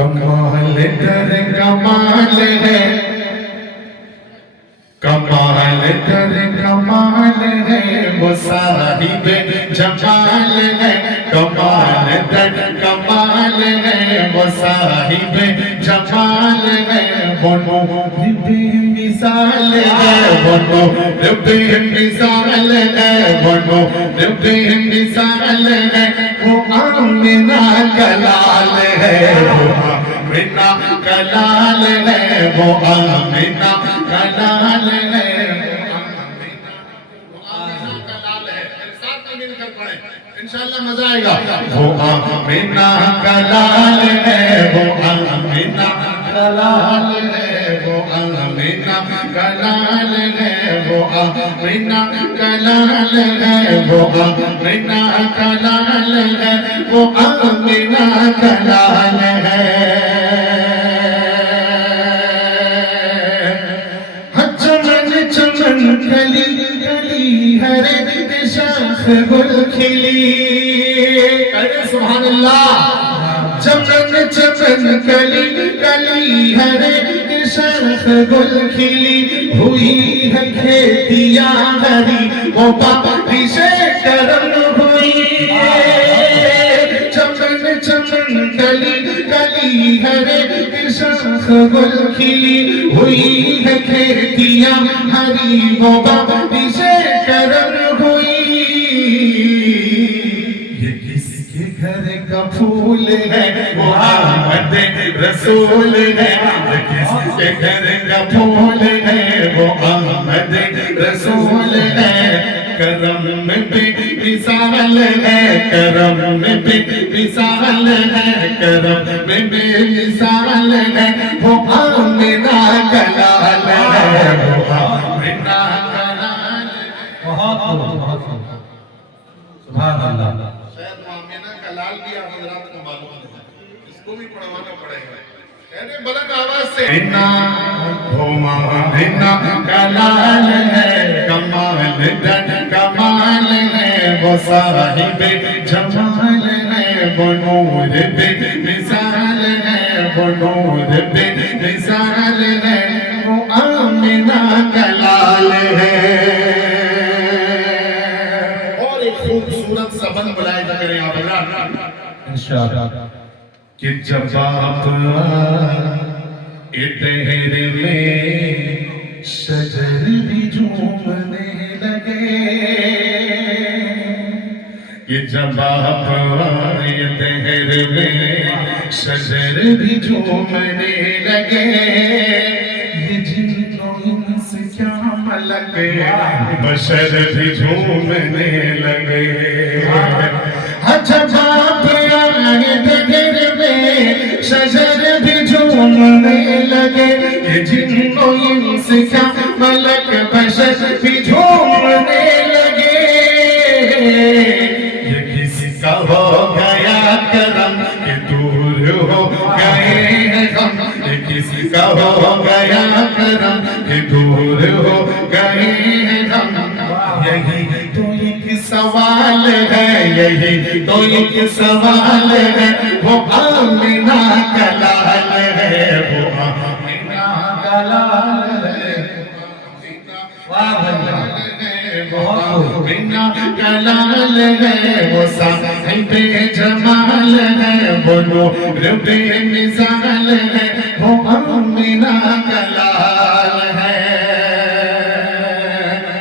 کمال در کمال ہے، کمال در کمال ہے، وہ صاحب جمال ہے، کمال در کمال ہے، وہ صاحب جمال ہے، وہ نور بے مثال ہے، وہ نور بے مثال ہے، وہ نور بے مثال ہے، وہ آمنہ کا لال ہے، وہ آمنہ کا لال ہے، وہ آمنہ کا لال ہے، انشاءاللہ مزہ آئے گا۔ وہ آمنہ کا لال ہے، وہ آمنہ کا لال ہے، وہ آمنہ کا لال ہے، وہ آمنہ کا لال ہے، وہ آمنہ کا لال ہے، وہ آمنہ کا لال ہے۔ چمن چمن کلی کلی ہر ایک شاخ گل کھلی، کہہ سبحان اللہ۔ چمن چمن کلی کلی ہر ایک شاخ گل کھلی، ہوئی ہے کھیتیاں ہری وہ بارش کرم ہوئی، چمن چمن کلی کلی ہر ایک شاخ گل کھلی، ہوئی ہے کھیتیاں ہری وہ بارش کرم ہوئی۔ یہ کس کے گھر کا پھول ہے، وہ آمد رسول ہے، یہ کس کے گھر کا پھول ہے، وہ آمد رسول ہے، کرم میں بے مثال ہے، کرم میں بے مثال ہے، کرم میں بے مثال ہے، وہ آمنہ کا لال ہے، وہ آمنہ کا لال ہے۔ بہت سبحان اللہ۔ شاید آمنہ کا لال بھی آپ حضرات کو معلوم ہے، اس کو بھی پڑھوانا پڑے گا، کہنے بلند آواز سے وہ آمنہ کا لال ہے، کمال در کمال ہے، وہ صاحب جمال ہے، وہ نور بے مثال ہے، وہ نور بے مثال ہے، وہ آمنہ کا لال ہے۔ اور ایک خوبصورت سا بند بلائے گا میرے آپ انشاءاللہ کہ جب آپ دہر میں شجر بھی جھومنے لگے، کہ جب آپ دہر میں شجر بھی جھومنے لگے، یہ جن و انس کیا ملک بشر بھی جھومنے لگے، جب آپ آئے دہر میں شجر بھی جھومنے لگے، یہ جن و انس کیا ملک بشر بھی جھومنے لگے، یہ کسی کا ہو گیا کرم کہ دور ہو گئے ہیں غم، یہ کسی کا ہو گیا کرم کہ دور ہو گئے ہیں غم، یہی تو ایک سوال ہے، یہی تو ایک سوال ہے، وہ آمنہ کا لال ہے، وہ آمنہ کا لال ہے، وہ آمنہ کا لال ہے، وہ صاحب جمال ہے، وہ نور بے مثال ہے، وہ آمنہ کا لال ہے۔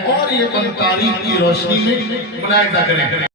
اور یہ تاریخ کی روشنی میں ملاحظہ کریں۔